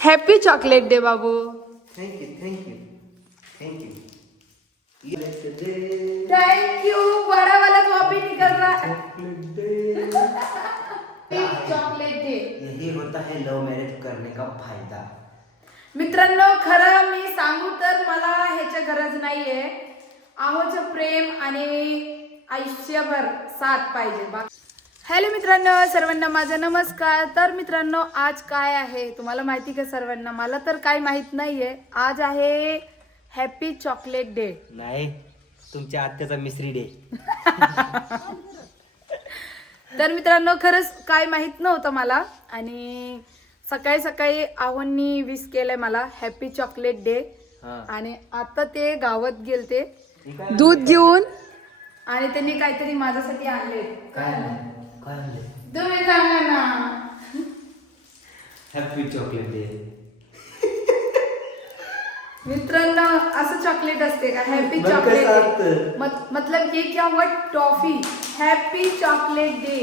Happy chocolate day Babu. Thank you thank you thank you. Thank you. बड़ा वाला तो अभी निकल रहा है। चॉकलेट डे यही होता है लव मैरिज करने का फायदा। मित्रांनो, खरं मी सांगू तर मला ह्याची गरज नाहीये। आहोचं प्रेम आणि आयुष्यभर साथ पाहिजे। हॅलो मित्रांनो, सर्वांना माझा नमस्कार। तर मित्रांनो, आज काय आहे तुम्हाला माहिती का सर्वांना? मला तर काय माहित नाहीये। आज आहे हॅपी चॉकलेट डे। नाही, तुमच्या आत्याचा मिसरी डे। तर मित्रांनो, खरंच काय माहित नव्हतं मला आणि सकाळी सकाळी आहोंनी विश केलंय मला हॅपी चॉकलेट डे। आणि आता ते गावात गेलते दूध घेऊन आणि त्यांनी काहीतरी माझ्यासाठी आणले। काय आणले? तुम्ही सांगा ना। Happy chocolate day. मित्रांनो, असं चॉकलेट असते का हॅपी चॉकलेट डे? मतलब ये क्या हुआ? Toffee happy chocolate day.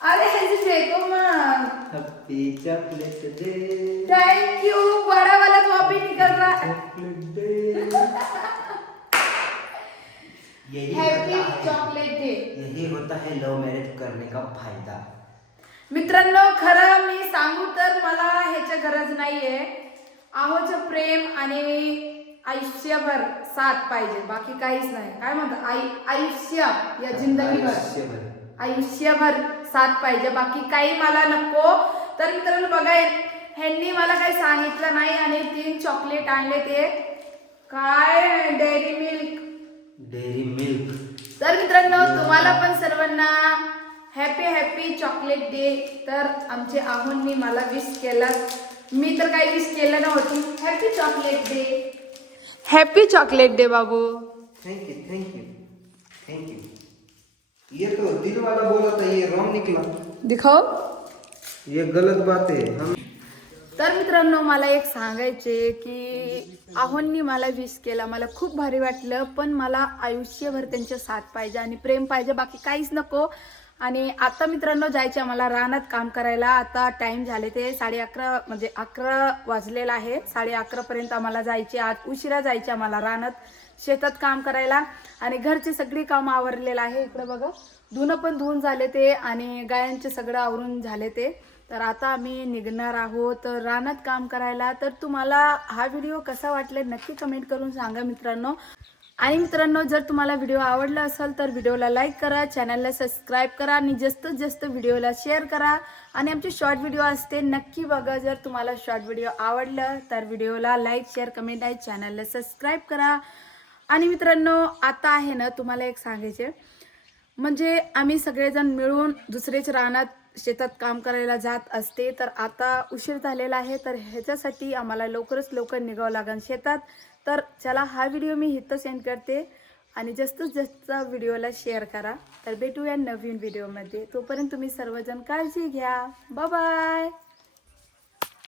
अरे हे फेंको मत। Happy chocolate day. Thank you. बड़ा वाला तो अभी निकल रहा है। Happy chocolate day. यही होता है लव मैरिज करने का फायदा। मित्रांनो, खरं मी सांगू तर मला ह्याची गरज नाहीये। आहोचं प्रेम आणि आयुष्यभर साथ पाहिजे, बाकी काहीच नाही। काय म्हणतात? आयुष्य या जिंदगीभर आयुष्यभर साथ पाहिजे, बाकी काही मला नको। तर मित्रांनो बघा, ह्यांनी मला काही सांगितलं नाही आणि 3 चॉकलेट आणले। ते काय? Dairy milk. तर मित्रांनो, तुम्हाला पण सर्वांना हॅपी चॉकलेट डे। तर आमचे आहोंनी मला विश केलं, मी तर काही विश केलं नव्हती। Happy chocolate day. Happy chocolate day Babu. Thank you thank you thank you. ये तो दिल वाला बोला था, ये रॉन्ग निकला। दिखाओ। ये गलत बात है। हम तर मित्रांनो, मला एक सांगायचे की आहोंनी मला विश केला, मला खूप भारी वाटलं। पण मला आयुष्यभर त्यांच्या साथ पाहिजे आणि प्रेम पाहिजे, बाकी काहीच नको। आणि आता मित्रांनो जायचे आम्हाला रानात काम करायला। आता टाइम झाले ते 11:30, म्हणजे 11 वाजलेला आहे। 11:30 पर्यंत आम्हाला जायचे। आज उशिरा जायचे आम्हाला रानात, शेतात काम करायला। आणि घरची सगळी कामं आवरलेलं आहे। इकडे बघा, धुणं पण धुवून झाले ते आणि गायांचे सगळं आवरून झाले ते। तर आता आम्ही निघणार आहोत रानात काम करायला। तर तुम्हाला हा व्हिडिओ कसा वाटला नक्की कमेंट करून सांगा मित्रांनो। आणि मित्रांनो, जर तुम्हाला व्हिडिओ आवडला असेल तर व्हिडिओला लाईक करा, चॅनलला सबस्क्राईब करा आणि जास्तीत जास्त व्हिडिओला शेअर करा। आणि आमचे शॉर्ट व्हिडिओ असते नक्की बघा। जर तुम्हाला शॉर्ट व्हिडिओ आवडलं तर व्हिडिओला लाईक शेअर कमेंट आणि चॅनलला सबस्क्राईब करा। आणि मित्रांनो, आता आहे ना तुम्हाला एक सांगायचे, म्हणजे आम्ही सगळेजण मिळून दुसरेच रानात शेतात काम करायला जात असते। तर आता उशीर झालेला आहे, तर ह्याच्यासाठी आम्हाला लवकरच लवकर निघावं लागेल शेतात। तर चला, हा व्हिडिओ मी इथं सेंड करते आणि जास्तीत जास्त व्हिडिओला शेअर करा। तर भेटूया नवीन व्हिडिओमध्ये, तोपर्यंत तुम्ही सर्वजण काळजी घ्या। Bye bye.